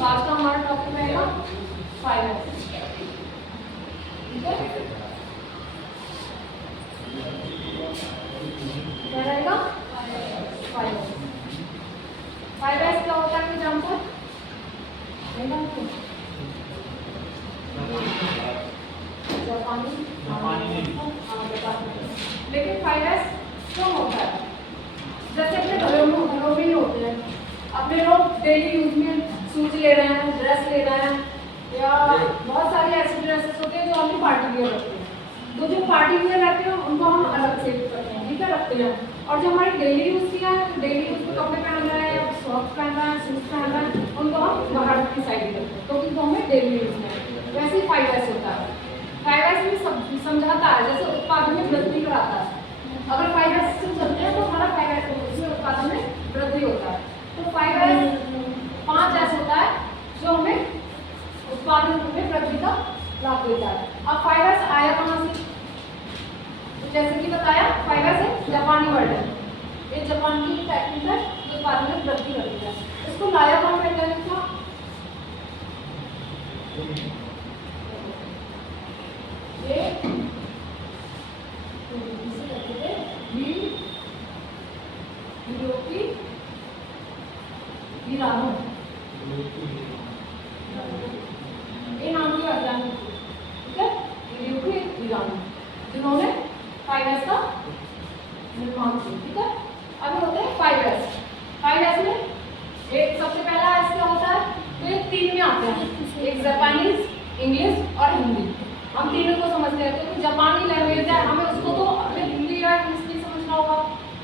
तो आज का हमारा टॉपिक रहेगा 5S, ठीक है? क्या रहेगा? 5S। 5S क्या होता है एग्जाम्पल? जापानी, लेकिन 5S क्यों होता है? जैसे अपने घरों में ही होते हैं, अपने लोग डेली यूज में शूज ले रहे हैं, ड्रेस ले रहे हैं, या बहुत सारी ऐसी ड्रेसेस होते हैं जो हमने पार्टी वियर रखते हैं। तो जो पार्टी वियर रहते हैं उनको हम अलग से करते हैं, ठीक है, रखते हैं। और जो हमारे डेली यूज की है, डेली यूज में कपड़े पहन रहे हैं या सॉक्स पहन रहे हैं, शूज पहन रहे हैं, उनको हम बाहर की साइड रखते हैं, तो उनको हमें डेली यूज में। वैसे ही 5S होता है। 5S में समझाता है, जैसे उत्पादन में वृद्धि कराता है। अगर 5S से चलते हैं तो हमारा 5S इसमें उत्पादन में वृद्धि होता है। तो 5S 5S होता है जो हमें उत्पादन में वृद्धि का लाभ देता है। अब 5S आया कहाँ से? तो जैसे कि बताया 5S एक जापानी वर्ड है, ये जापान की टेक्निक है जो उत्पादन में वृद्धि करती है। इसको लाया कौन वैज्ञानिक था? ये नाम की वैज्ञानिक, ठीक है, जिन्होंने 5S का निर्माण किया, ठीक है। अब होते हैं 5S। 5S में एक सबसे पहला S क्या होता है? तो ये तीन में आते हैं, एक जापानीज, इंग्लिश और हिंदी। हम तीनों को समझते हैं, क्योंकि जापानी लैंग्वेज है, हमें उसको तो हमें हिंदी या इंग्लिश नहीं समझना होगा,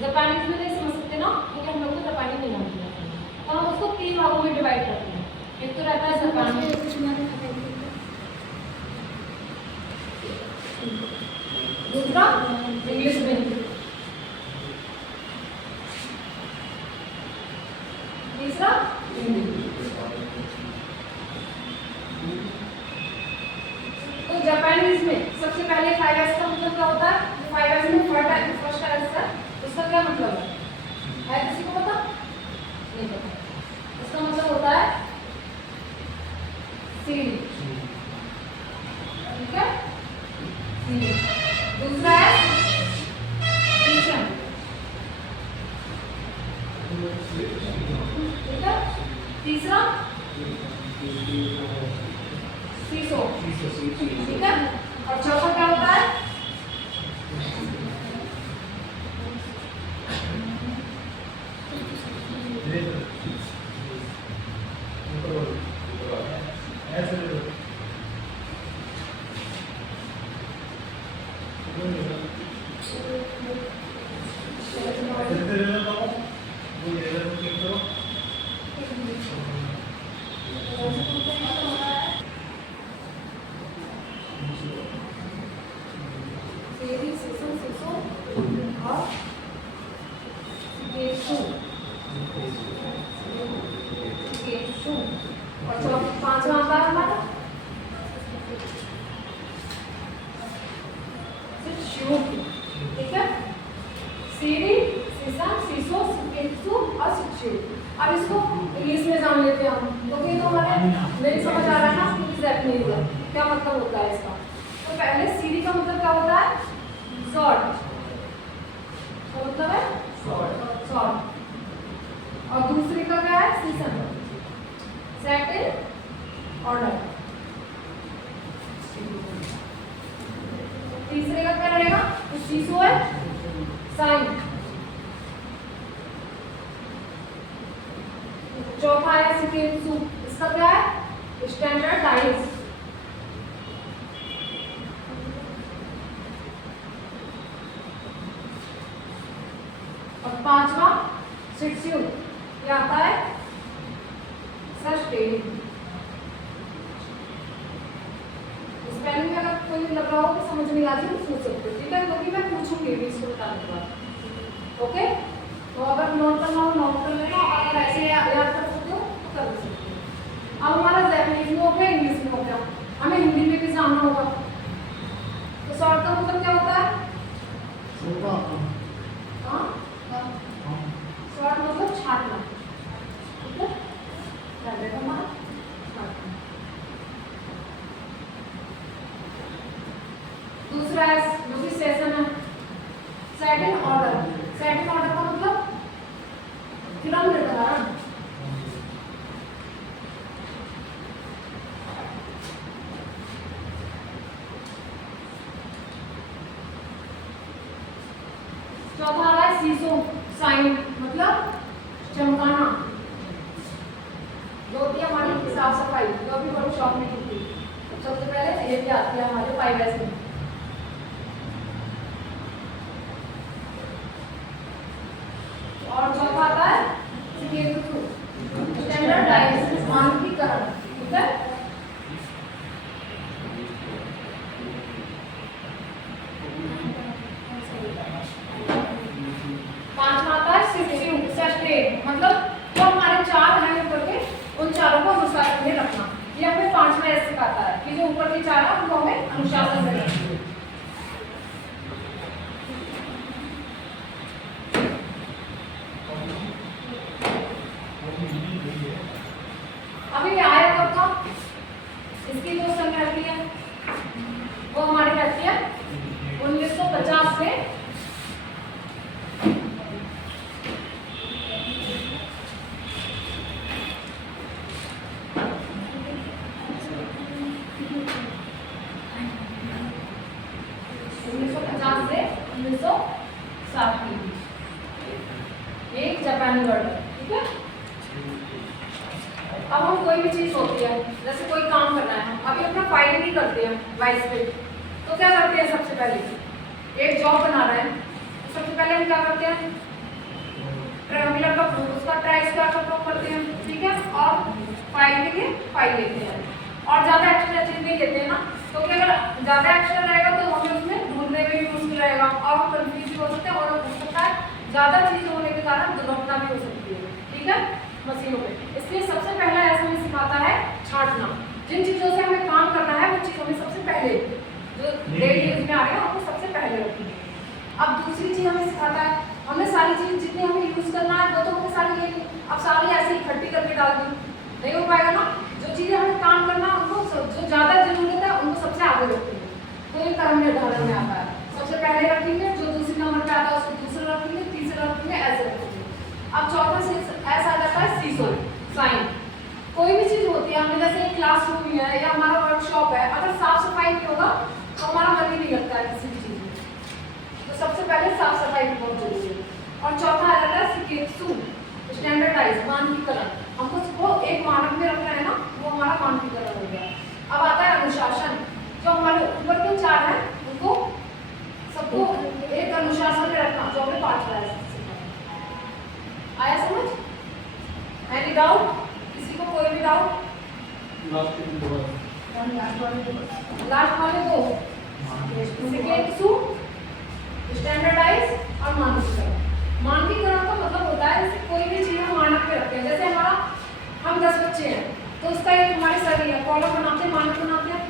जापानीज में नहीं समझ सकते ना, क्योंकि हम लोग को जापानी नहीं आती है। तो हम उसको तीन भागों में डिवाइड करते हैं। एक तो रहता है जापानी, दूसरा इंग्लिश में, तीसरा हिंदी। तो जापानीज में सबसे पहले 5S का मतलब क्या होता है? 5S में फर्स्ट S है, उसका क्या मतलब है किसी को पता? नहीं पता। इसका मतलब होता है सीढ़ी, ठीक है, सीढ़ी। दूसरा है स्टेशन, ठीक है। तीसरा सीसो, ठीक है। और चौथा क्या होता है? और पांचवा आता है हमारा ठीक है, सीढ़ी, सीसा, सीसो, सिकेसु और सिक्सु। अब इसको इंग्लिश में जान लेते हैं हम, क्योंकि तो हमारे नहीं समझ आ रहा है ना कि जैपनीज है क्या मतलब होता है इसका। तो पहले सीढ़ी का मतलब क्या होता है? शॉर्ट, मतलब है शॉर्ट। और दूसरे का क्या है? Season, set in order. तीसरे का क्या रहेगा? तो सीसो है साइन। चौथा है सिकेसु, इसका क्या है? स्टैंडर्डाइज। और पांचवा शिक्षु, क्या आता है? सस्टेन। स्पेलिंग में अगर कोई लग रहा हो तो समझ नहीं आ रही तो पूछ सकते हो, ठीक है, क्योंकि मैं पूछूंगी भी इसको बताने के बाद। ओके, तो अगर नोट करना हो नोट कर लेना, और अगर ऐसे याद कर सकते हो तो कर सकते हो। अब हमारा जापानीज में हो गया, इंग्लिश में हो गया, हमें हिंदी में भी जानना होगा। तो शॉर्ट का मतलब क्या होता है? शॉर्ट मतलब छाटना, ठीक है, हमारा चमकाना, जो होती है हमारी साफ सफाई, जो भी वर्कशॉप में होती है। तो सबसे पहले ये भी आती है हमारे 5S में। और चौथा आता है स्टैंडर्डाइज, मानकीकरण, ठीक है। पांचवा आता है सस्टेन, मतलब जो हमारे चार हैं ऊपर के, उन चारों को अनुशासन में रखना। ये हमें 5वां एस सिखाता है कि जो ऊपर के चार है उनको हमें अनुशासन में रखना। अभी आया कब था, इसकी जो संख्या है वो हमारी रहती है 1950 से 1960 की, एक जापानी वर्ड है, ठीक है। अब हम कोई भी चीज होती है, जैसे कोई काम करना है, अभी अपना फाइल नहीं करते हैं वाइस पे, तो क्या करते हैं, सबसे पहले एक जॉब बना रहे हैं, तो सबसे पहले हम क्या करते हैं, ट्रायंगुलर का उसका ट्राई स्क्वायर का प्रयोग करते हैं, ठीक है, और फाइल के लिए फाइल लेते हैं, और ज्यादा एक्स्ट्रा चीज नहीं लेते हैं ना, क्योंकि अगर ज्यादा एक्स्ट्रा रहेगा तो हमें उसमें ढूंढने में भी मुश्किल रहेगा और कंफ्यूज भी हो सकते हैं, और हो सकता है ज्यादा चीज होने के कारण दुर्घटना भी हो सकती है, ठीक है, मशीनों पे। इसलिए सबसे पहला ऐसा हमें सिखाता है छांटना, जिन चीजों से हमें काम करना है वो चीज हमें सबसे पहले, जो डेली यूज में आ रहे हैं उनको सबसे पहले रखेंगे। अब दूसरी चीज हमें सिखाता है, हमें सारी चीज जितनी हमें यूज करना है वो तो हमें सारी ये अब सारी ऐसे इकट्ठी करके डाल दी, नहीं हो पाएगा ना। जो चीजें हमें काम करना है उनको जो ज्यादा जरूरत है उनको सबसे आगे रखेंगे, तो ये क्रम निर्धारण में आता है, सबसे पहले रखेंगे, जो दूसरे नंबर पे आता है उसको दूसरा रखेंगे, तीसरा रखेंगे, ऐसे रखेंगे। अब चौथा से ऐसा आ जाता है सीसो साइन। कोई भी चीज होती है, हमें जैसे एक क्लासरूम है या हमारा वर्कशॉप है, अगर साफ सफाई नहीं होगा तो हमारा मन ही नहीं लगता है किसी भी चीज में, तो सबसे पहले साफ सफाई की बहुत जरूरी है। और चौथा आ जाता है सिकेत्सु, स्टैंडर्डाइज, मानकीकरण, हमको उसको एक मानक में रखना है ना, वो हमारा मानकीकरण हो गया। अब आता है अनुशासन, जो हमारे ऊपर के चार हैं उनको सबको एक अनुशासन में रखना, जो हमें 5वां है। आया समझ? Any doubt? किसी को कोई भी डाउट? लास्ट वाले दो सिकेत्सु, स्टैंडर्डाइज और मानकीकरण। मानकीकरण का मतलब होता है जैसे कोई भी चीज हम मानक पे रखते हैं, जैसे हमारा हम 10 बच्चे हैं तो उसका एक हमारे सर है कॉलम बनाते हैं, मानक बनाते हैं,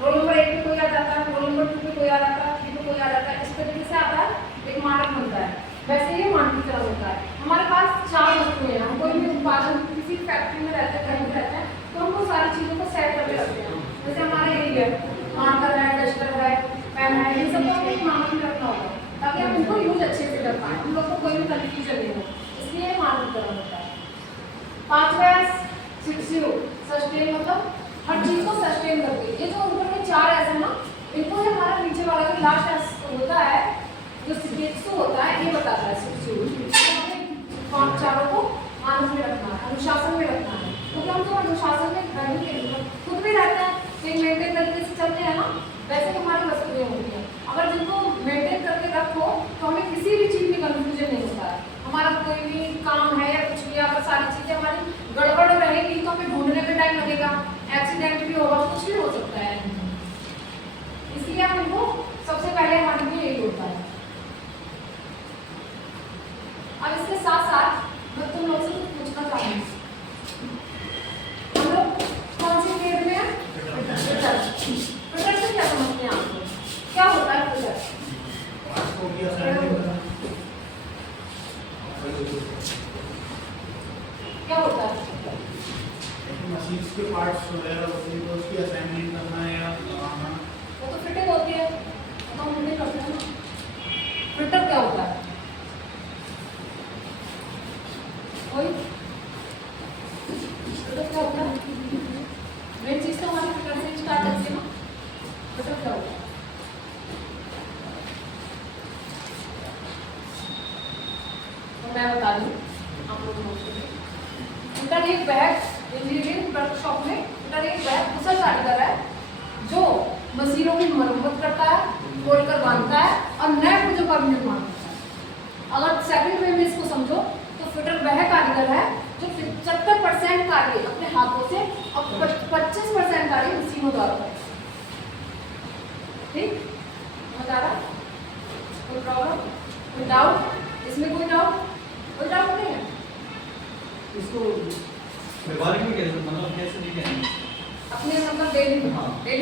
रोल नंबर 1 पे कोई आ जाता है, रोल नंबर 2 पे कोई आ जाता है, 3 पे कोई आ जाता है, इस तरीके से आता है, एक मानक बनता है। वैसे ही मानकीकरण होता है। हमारे पास 4 वस्तुएं हैं, हम कोई भी उत्पादन किसी फैक्ट्री में रहते हैं, कहीं भी रहते हैं, तो हमको सारी चीजों को सेट करके रखते हैं। जैसे हमारे यही है, मार्कर है, डस्टर है, पेन है, इन सब को एक मानक में रखना होगा ताकि हम इनको यूज अच्छे से कर पाए, हम लोग को कोई भी कंफ्यूजन नहीं हो, इसलिए मानकीकरण होता है। 5वां सस्टेन, मतलब हर चीज को सस्टेन करके, ये जो ऊपर के 4 ऐसे ना, इनको ही हमारा नीचे वाला जो लास्ट होता है, जो सिकेत्सु होता है, ये बताता है चारों को मानक में रखना है, अनुशासन में रखना है, क्योंकि हम तो अनुशासन में रहेंगे, खुद भी रहते हैं, एक मेंटेन तरीके से चलते हैं ना, वैसे हमारी वस्तुएं होती हैं। अगर जिनको मेंटेन करके रखो तो हमें किसी भी चीज में कंफ्यूजन नहीं होता है, हमारा कोई भी काम है या कुछ भी, अगर सारी चीजें हमारी गड़बड़ रहेगी तो हमें ढूंढने में टाइम लगेगा, एक्सीडेंट भी होगा, कुछ भी हो सकता है, इसलिए हमको सबसे पहले हमारे लिए यही होता है। अब इसके साथ साथ मैं तुम लोग से कुछ पूछना चाहूंगी, हम लोग कौन सी ग्रेड में हैं? प्रिंटर से क्या समझते हैं आप लोग? क्या होता है प्रिंटर? क्या होता है? मशीन्स के पार्ट्स वगैरह होते हैं तो उसकी असेंबलिंग करना है या लगाना, वो तो फिटिंग होती है, तो हम फिटिंग करते हैं ना। प्रिंटर क्या होता है? कोई प्रिंटर क्या होता है? मेन चीज तो हमारी प्रिंटर से स्टार्ट करती है ना, प्रिंटर क्या होता है? तो मैं बता दूं आप लोगों को, एक बैग इंजीनियरिंग वर्कशॉप में फिटर एक बैग कुशल कारीगर है जो मशीनों की मरम्मत करता है, खोलकर बांधता है और नए पुर्जों का भी निर्माण करता है। अगर सेकंड वे में इसको समझो तो फिटर वह कारीगर है जो 75% कार्य अपने हाथों से और 25% कार्य मशीनों द्वारा करता है। ठीक, समझ आ रहा? कोई प्रॉब्लम, कोई डाउट? इसमें कोई डाउट नहीं है? इसको व्यवहारिक में कैसे मतलब कैसे लिखेंगे? अपने मतलब डेली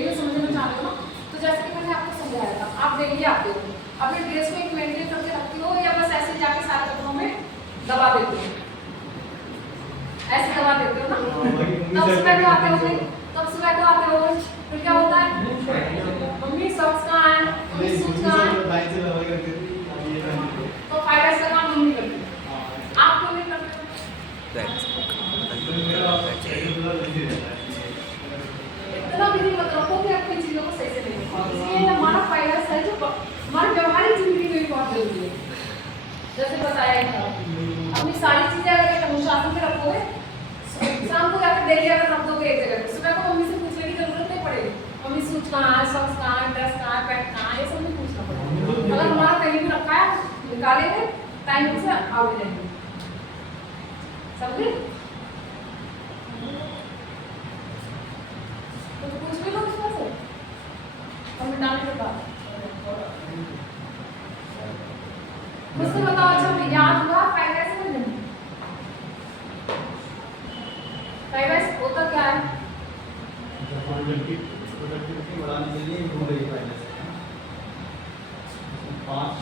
में समझना चाहते हो ना, तो जैसे कि मैंने आपको समझाया था, आप डेली आते हो, अपने ड्रेस को एक मेंटेन करके रखती हो या बस ऐसे जाके सारे कपड़ों में दबा देते हो, ऐसे दबा देते हो ना, तब सुबह को आते हो, फिर क्या होता है, मम्मी सॉक्स कहाँ है, मम्मी शूज कहाँ है, तो 5S का काम मम्मी करती है, आप क्यों नहीं करते? इतना भी नहीं मत रखो कि अपनी चीजों को सही से नहीं लिखो। इसलिए हमारा 5S है जो हमारी व्यवहारिक जिंदगी में भी बहुत जरूरी है। जैसे बताया ही था, अपनी सारी चीजें अगर एक अनुशासन में रखोगे, शाम को जाकर डेली अगर रख दोगे एक जगह पे, सुबह को मम्मी से पूछने की जरूरत नहीं पड़ेगी, मम्मी शूज कहाँ है, सॉक्स कहाँ है, ड्रेस कहाँ है, पैंट कहाँ है, ये सब नहीं पूछना पड़ेगा। अगर हमारा कहीं भी रखा है, निकालेंगे, टाइम से आउट जाएंगे। समझे? तो कुछ भी लो इसमें से और मिटाने के बाद मुझसे बताओ, अच्छा याद हुआ 5S में नहीं? 5S होता क्या है? प्रोडक्टिविटी बढ़ाने के लिए इम्प्रूव रही है 5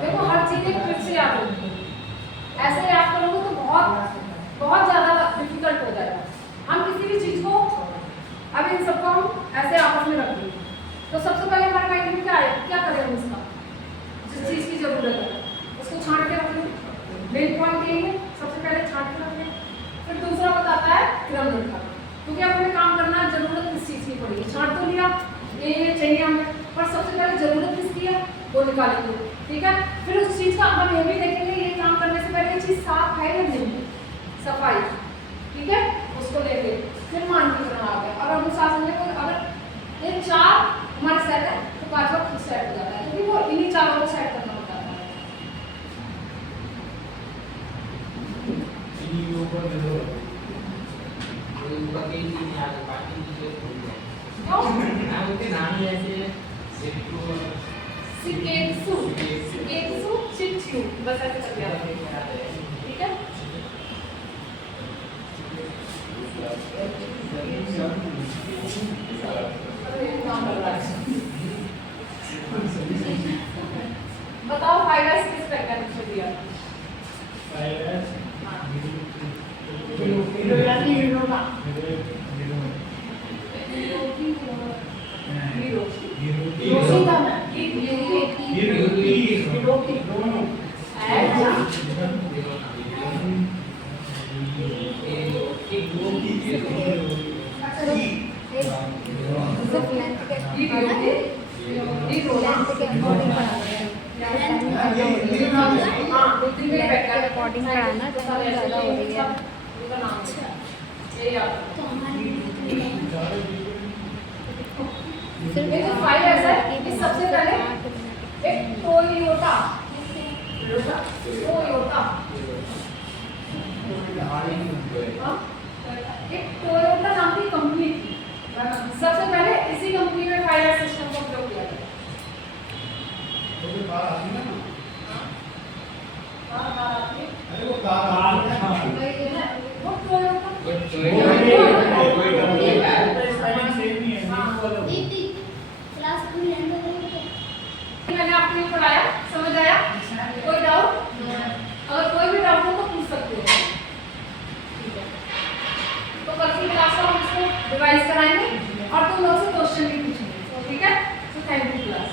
देखो हर चीज एक ट्रिक से याद होती है, ऐसे याद करोगे तो बहुत बहुत ज्यादा डिफिकल्ट हो जाएगा। हम किसी भी चीज को, अब इन सबको हम ऐसे आपस में रख देंगे तो सबसे पहले हमारे माइंड में क्या आएगा, क्या करें हम इसका, जिस चीज की जरूरत है उसको छांट के रख लेंगे। मेन पॉइंट यही है, सबसे पहले छांट के रख लेंगे। फिर दूसरा बताता है क्रम निर्धारण, क्योंकि हमें काम करना है, जरूरत किस चीज की पड़ेगी, छांट तो लिया ये चाहिए हमें, पर सबसे पहले जरूरत किसकी है वो निकालेंगे। ठीक है, फिर उस चीज का हम ये भी देखेंगे ये काम करने से पहले ये चीज साफ है या नहीं, सफाई, ठीक है, उसको लेंगे। फिर मानकीकरण आ गया और अनुशासन में अगर ये 4 हमारे सेट है तो 5वां खुद सेट हो जाता है, क्योंकि वो इन्हीं 4 को सेट करना होता है। सिकेत्सु चिच्चू बस ऐसे कर दिया, ठीक है। बताओ 5S किस वैज्ञानिक से दिया? रिकॉर्डिंग कराना ज़्यादा हो रही है। ये जो 5S है ये सबसे पहले एक टोयोटा एक टोयोटा नाम की कंपनी थी, सबसे पहले इसी कंपनी में 5S सिस्टम का उपयोग किया गया। अरे वो कार वो टोयोटा मैंने आपको ये पढ़ाया, समझ आया? कोई डाउट? अगर कोई भी डाउट हो तो पूछ सकते हो। ठीक है, तो कल की क्लास में हम इसको रिवाइज कराएंगे और तुम लोग से क्वेश्चन भी पूछेंगे, ठीक है? तो थैंक यू क्लास।